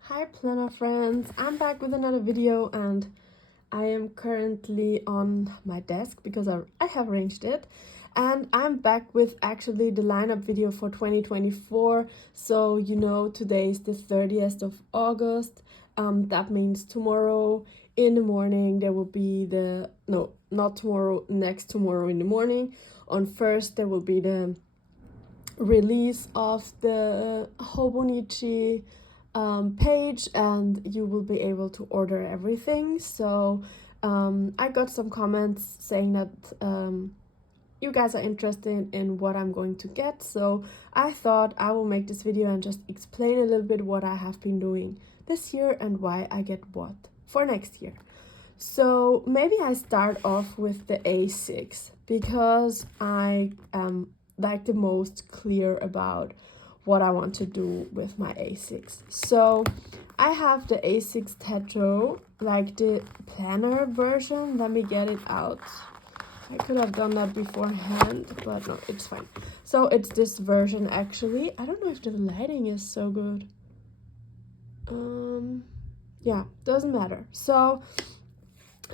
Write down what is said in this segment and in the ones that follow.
Hi planner friends, I'm back with another video and I am currently on my desk because I have arranged it, and I'm back with actually the lineup video for 2024. So today is the 30th of August. That means tomorrow in the morning there will be the, no, not tomorrow, next tomorrow in the morning on first there will be the release of the Hobonichi page, and you will be able to order everything. So I got some comments saying that you guys are interested in what I'm going to get, so I thought I will make this video and just explain a little bit what I have been doing this year and why I get what for next year. So maybe I start off with the A6 because I am like the most clear about what I want to do with my A6. So I have the A6 Tetro, like the planner version. Let me get it out. I could have done that beforehand, but no, it's fine. So it's this version actually. I don't know if the lighting is so good. Yeah, doesn't matter. So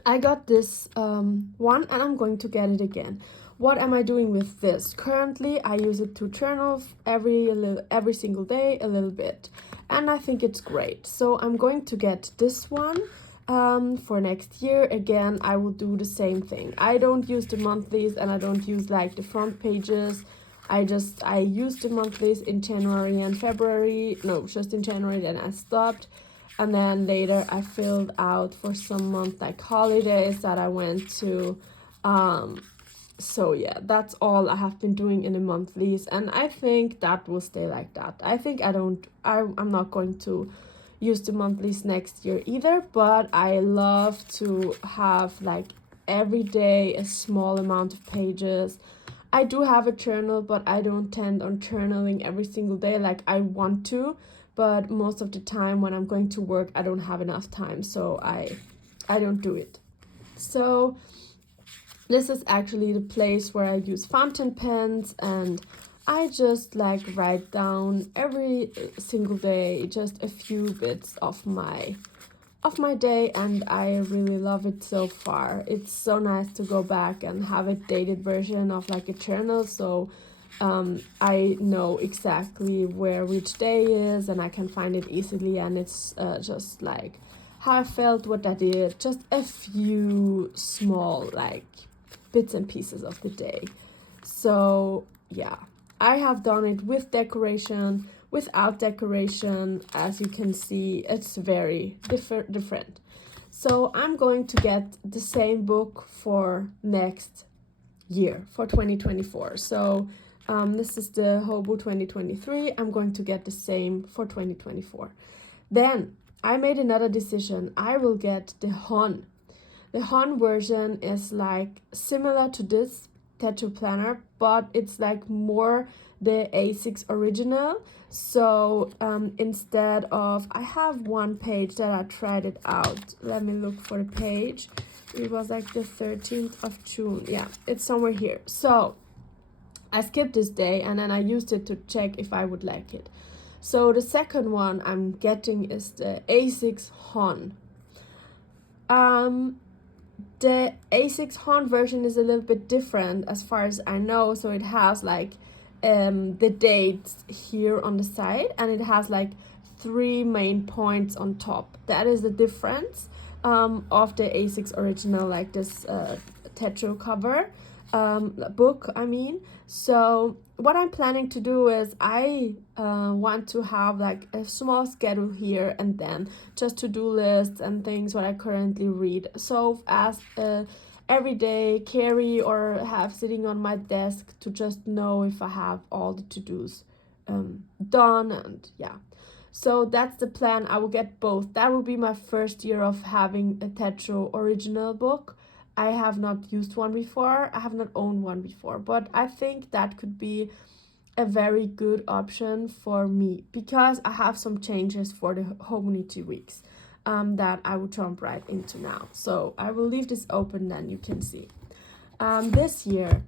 I got this one and I'm going to get it again. What am I doing with this? Currently, I use it to journal every single day a little bit, and I think it's great. So I'm going to get this one for next year. Again, I will do the same thing. I don't use the monthlies and I don't use like the front pages. I used the monthlies in January and February. No, just in January, then I stopped. And then later I filled out for some month like holidays that I went to. So yeah, that's all I have been doing in the monthlies, and I think that will stay like that. I think I'm not going to use the monthlies next year either, but I love to have like every day a small amount of pages. I do have a journal, but I don't tend on journaling every single day like I want to, but most of the time when I'm going to work I don't have enough time, so I don't do it. So this is actually the place where I use fountain pens, and I just like write down every single day just a few bits of my day, and I really love it so far. It's so nice to go back and have a dated version of like a journal, so I know exactly where which day is and I can find it easily, and it's just like how I felt, what I did, just a few small like bits and pieces of the day. So yeah, I have done it with decoration, without decoration. As you can see, it's very different. So I'm going to get the same book for next year, for 2024. So this is the Hobo 2023. I'm going to get the same for 2024. Then I made another decision. I will get the Hon. The Hon version is like similar to this tattoo planner, but it's like more the A6 original. So instead of, I have one page that I tried it out. Let me look for the page. It was like the 13th of June. Yeah, it's somewhere here. So I skipped this day and then I used it to check if I would like it. So the second one I'm getting is the A6 Hon. The A6 Hon version is a little bit different as far as I know. So it has like the dates here on the side, and it has like 3 main points on top. That is the difference of the A6 original, like this Tetro cover book, I mean. So what I'm planning to do is I want to have like a small schedule here and then just to-do lists and things what I currently read. So as everyday carry or have sitting on my desk to just know if I have all the to-dos done, and yeah. So that's the plan. I will get both. That will be my first year of having a Tetro original book. I have not used one before. I have not owned one before, but I think that could be a very good option for me because I have some changes for the Hobonichi weeks that I will jump right into now. So I will leave this open, then you can see. This year,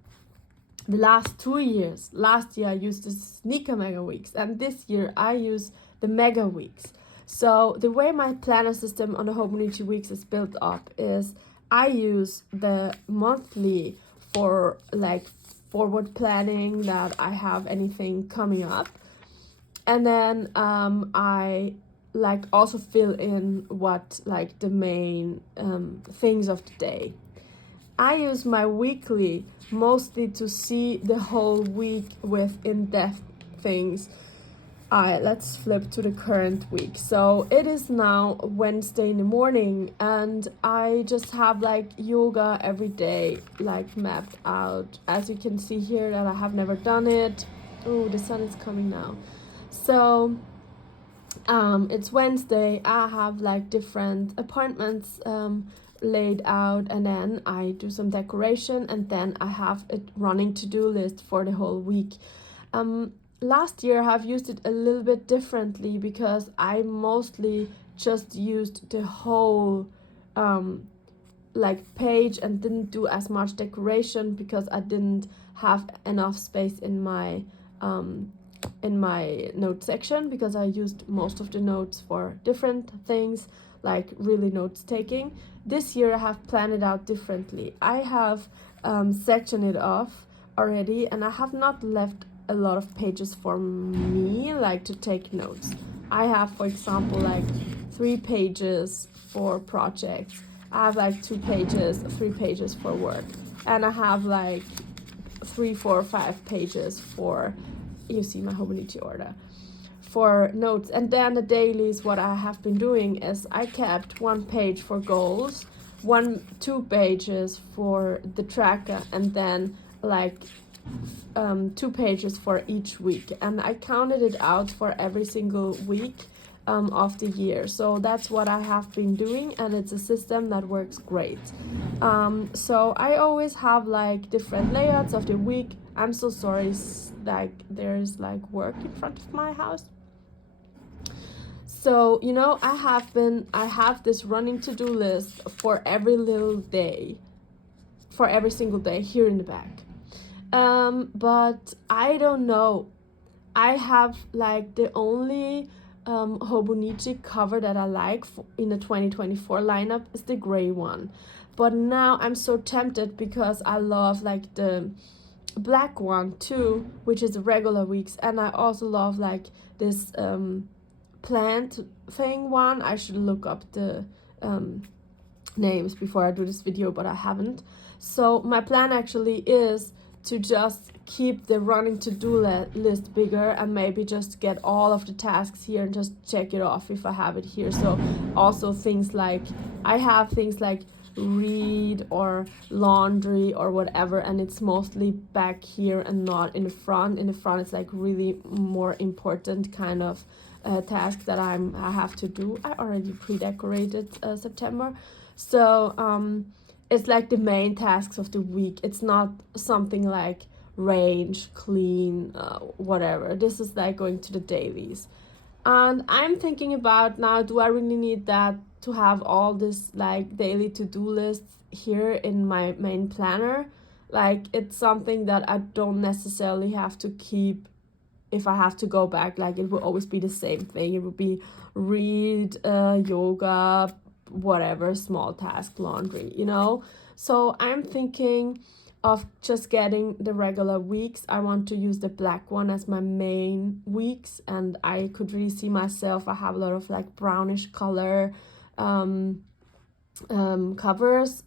the last 2 years, last year I used the sneaker mega weeks, and this year I use the mega weeks. So the way my planner system on the Hobonichi weeks is built up is I use the monthly for like forward planning that I have anything coming up, and then I like also fill in what like the main things of the day. I use my weekly mostly to see the whole week with in-depth things. Alright, let's flip to the current week. So it is now Wednesday in the morning, and I just have like yoga every day like mapped out. As you can see here that I have never done it. Oh, the sun is coming now. So it's Wednesday. I have like different appointments laid out, and then I do some decoration, and then I have a running to-do list for the whole week. Last year I have used it a little bit differently because I mostly just used the whole like page and didn't do as much decoration because I didn't have enough space in my note section, because I used most of the notes for different things, like really notes taking. This year I have planned it out differently. I have sectioned it off already, and I have not left a lot of pages for me like to take notes. I have, for example, like 3 pages for projects. I have like 2 pages, 3 pages for work, and I have like 3, 4, 5 pages for, you see my Hobonichi order, for notes. And then the dailies, what I have been doing is I kept 1 page for goals, 2 pages for the tracker, and then like 2 pages for each week, and I counted it out for every single week of the year. So that's what I have been doing, and it's a system that works great. So I always have like different layouts of the week. I'm so sorry, like there's like work in front of my house. So you know, I have this running to-do list for every little day, for every single day here in the back. But I don't know, I have like the only Hobonichi cover that I like in the 2024 lineup is the gray one. But now I'm so tempted because I love like the black one too, which is regular weeks, and I also love like this plant thing one. I should look up the names before I do this video, but I haven't. So my plan actually is to just keep the running to-do list bigger, and maybe just get all of the tasks here and just check it off if I have it here. So also things like, I have things like read or laundry or whatever, and it's mostly back here and not in the front. In the front it's like really more important kind of task that I have to do. I already pre-decorated September. So it's like the main tasks of the week. It's not something like range, clean, whatever. This is like going to the dailies. And I'm thinking about now, do I really need that to have all this like daily to-do lists here in my main planner? Like, it's something that I don't necessarily have to keep if I have to go back. Like, it will always be the same thing. It will be read, yoga, whatever, small task, laundry, you know. So I'm thinking of just getting the regular weeks. I want to use the black one as my main weeks, and I could really see myself, I have a lot of like brownish color covers,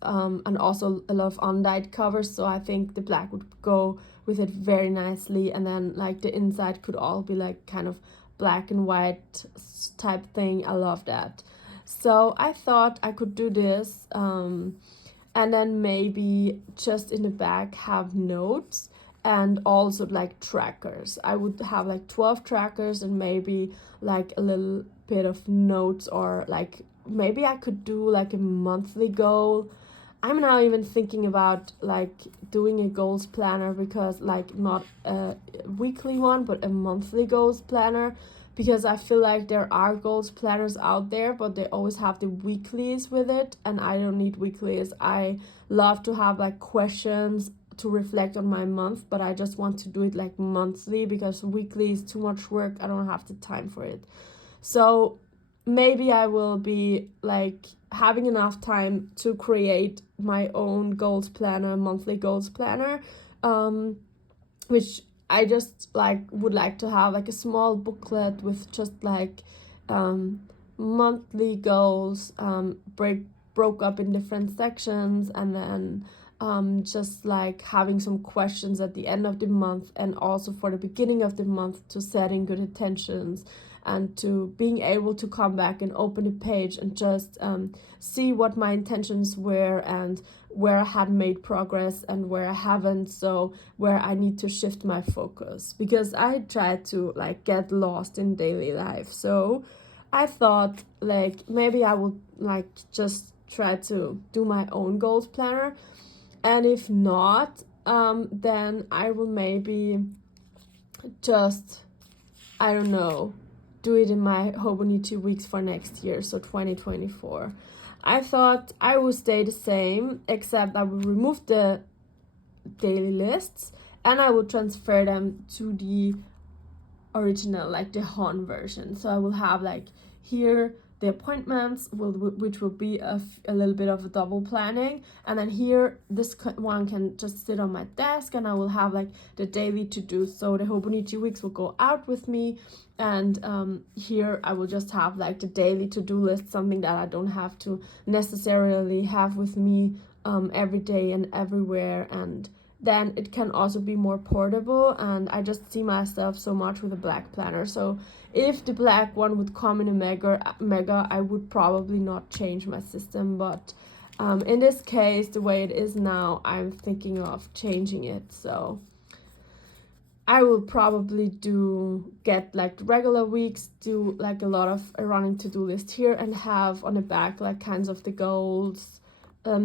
and also a lot of undyed covers, so I think the black would go with it very nicely. And then like the inside could all be like kind of black and white type thing. I love that. So I thought I could do this, and then maybe just in the back have notes and also like trackers. I would have like 12 trackers and maybe like a little bit of notes, or like maybe I could do like a monthly goal. I'm now even thinking about like doing a goals planner, because like not a weekly one but a monthly goals planner, because I feel like there are goals planners out there, but they always have the weeklies with it, and I don't need weeklies. I love to have like questions to reflect on my month, but I just want to do it like monthly, because weekly is too much work. I don't have the time for it. So maybe I will be like having enough time to create my own goals planner, monthly goals planner, which I just like would like to have like a small booklet with just like monthly goals, broke up in different sections, and then just like having some questions at the end of the month, and also for the beginning of the month, to setting good intentions and to being able to come back and open the page and just see what my intentions were and where I had made progress and where I haven't, so where I need to shift my focus, because I tried to like get lost in daily life. So I thought like maybe I would like just try to do my own goals planner, and if not, then I will maybe just, I don't know, do it in my Hobonichi weeks for next year, so 2024. I thought I would stay the same, except I will remove the daily lists and I will transfer them to the original, like the Hon version. So I will have like here the appointments, which will be a little bit of a double planning, and then here this one can just sit on my desk, and I will have like the daily to do. So the Hobonichi weeks will go out with me, and here I will just have like the daily to do list, something that I don't have to necessarily have with me every day and everywhere. And then it can also be more portable, and I just see myself so much with a black planner. So if the black one would come in a mega, I would probably not change my system, but in this case, the way it is now, I'm thinking of changing it. So I will probably get like regular weeks, do like a lot of a running to-do list here, and have on the back like kinds of the goals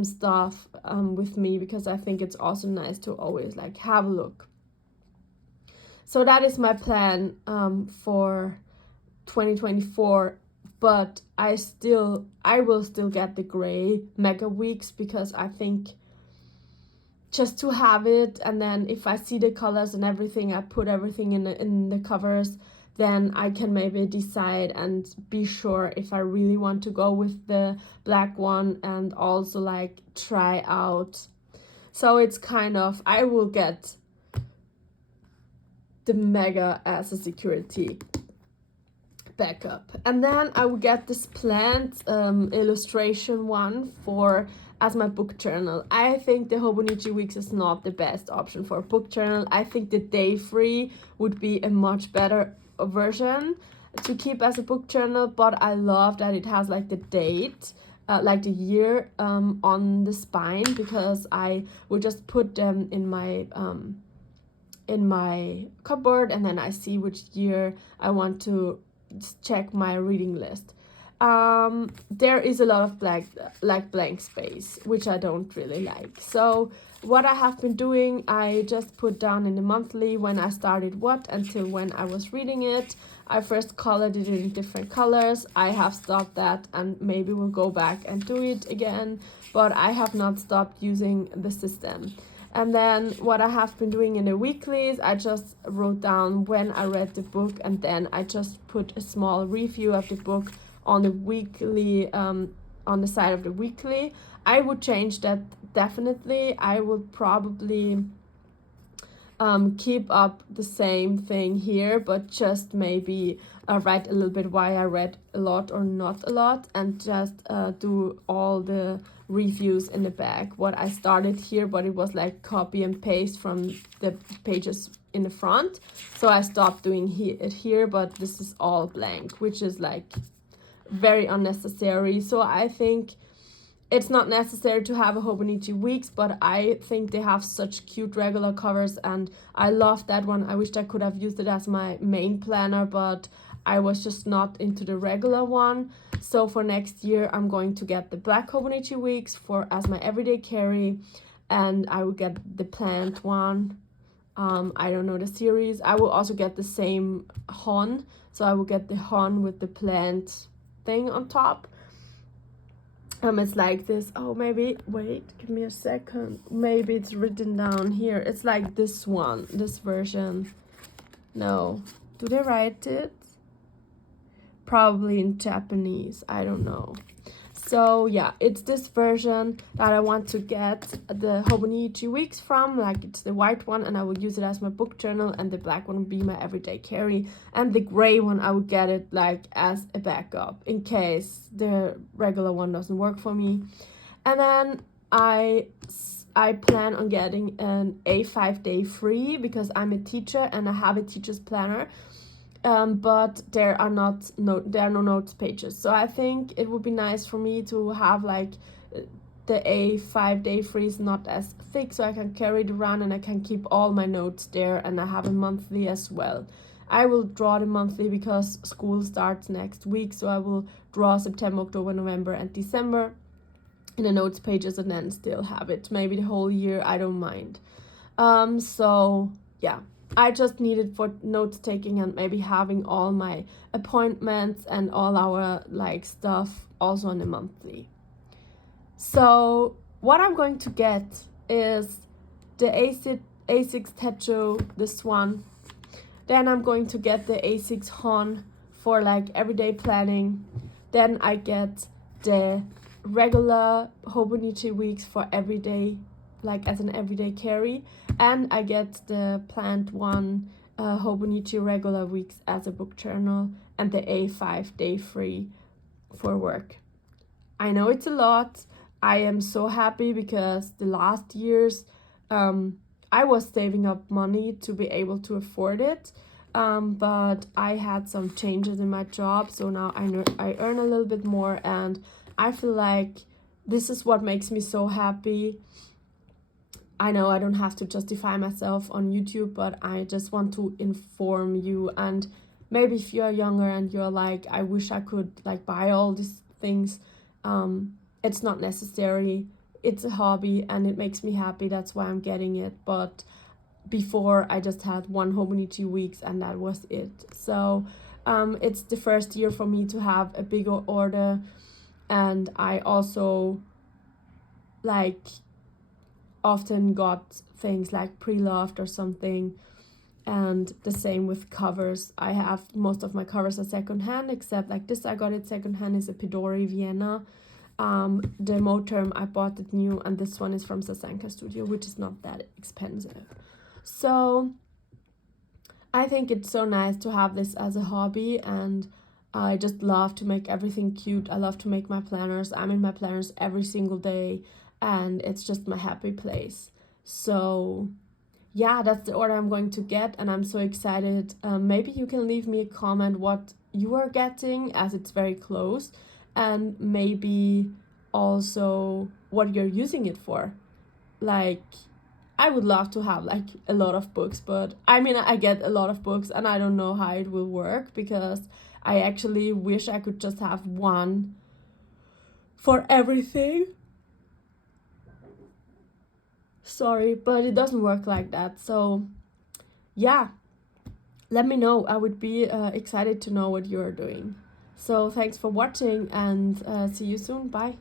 stuff with me, because I think it's also nice to always like have a look. So that is my plan for 2024, but I will still get the gray mega weeks, because I think just to have it, and then if I see the colors and everything, I put everything in the covers, then I can maybe decide and be sure if I really want to go with the black one, and also like try out. So it's kind of, I will get the mega as a security backup, and then I will get this plant illustration one for as my book journal. I think the Hobonichi weeks is not the best option for a book journal. I think the day free would be a much better version to keep as a book journal, but I love that it has like the date, like the year on the spine, because I would just put them in my cupboard, and then I see which year I want to check my reading list. There is a lot of blank space, which I don't really like. So what I have been doing, I just put down in the monthly when I started what until when I was reading it. I first colored it in different colors. I have stopped that, and maybe we'll go back and do it again, but I have not stopped using the system. And then what I have been doing in the weeklies, I just wrote down when I read the book, and then I just put a small review of the book on the weekly, on the side of the weekly. I would change that definitely. I would probably keep up the same thing here, but just maybe write a little bit why I read a lot or not a lot, and just do all the reviews in the back what I started here, but it was like copy and paste from the pages in the front, so I stopped doing it here, but this is all blank, which is like very unnecessary. So I think it's not necessary to have a Hobonichi weeks, but I think they have such cute regular covers, and I love that one. I wished I could have used it as my main planner, but I was just not into the regular one. So for next year, I'm going to get the black Hobonichi weeks as my everyday carry, and I will get the plant one. I don't know the series. I will also get the same Hon, so I will get the Hon with the plant thing on top. It's like this. Oh, maybe wait, give me a second. Maybe it's written down here. It's like this one, this version. No, do they write it? probably in Japanese, I don't know. So yeah, it's this version that I want to get the Hobonichi weeks from, like it's the white one, and I will use it as my book journal, and the black one will be my everyday carry, and the gray one I will get it like as a backup in case the regular one doesn't work for me. And then I plan on getting an A5 day free because I'm a teacher and I have a teacher's planner. But there are no notes pages. So I think it would be nice for me to have like the A5 day free is not as thick, so I can carry it around and I can keep all my notes there, and I have a monthly as well. I will draw the monthly because school starts next week, so I will draw September, October, November, and December in the notes pages and then still have it maybe the whole year. I don't mind. So yeah, I just need it for notes taking and maybe having all my appointments and all our like stuff also on a monthly. So what I'm going to get is the A6 Techo, this one. Then I'm going to get the A6 Hon for like everyday planning. Then I get the regular Hobonichi weeks for everyday, like as an everyday carry, and I get the planned one Hobonichi regular weeks as a book journal, and the A5 day free for work. I know it's a lot. I am so happy because the last years I was saving up money to be able to afford it, but I had some changes in my job, so now I earn a little bit more, and I feel like this is what makes me so happy. I know I don't have to justify myself on YouTube, but I just want to inform you. And maybe if you're younger and you're like, I wish I could like buy all these things, it's not necessary. It's a hobby and it makes me happy. That's why I'm getting it. But before I just had one Hobonichi weeks and that was it. So it's the first year for me to have a bigger order, and I also like often got things like pre-loved or something. And the same with covers. I have most of my covers are secondhand, except like this I got it secondhand, is a Pidori Vienna. The Moterm I bought it new, and this one is from Sasanka Studio, which is not that expensive. So I think it's so nice to have this as a hobby, and I just love to make everything cute. I love to make my planners. I'm in my planners every single day, and it's just my happy place. So yeah, that's the order I'm going to get, and I'm so excited. Maybe you can leave me a comment what you are getting, as it's very close, and maybe also what you're using it for. Like, I would love to have like a lot of books, but I mean, I get a lot of books and I don't know how it will work, because I actually wish I could just have one for everything. Sorry, but it doesn't work like that. So yeah, let me know. I would be excited to know what you're doing. So thanks for watching, and see you soon. Bye.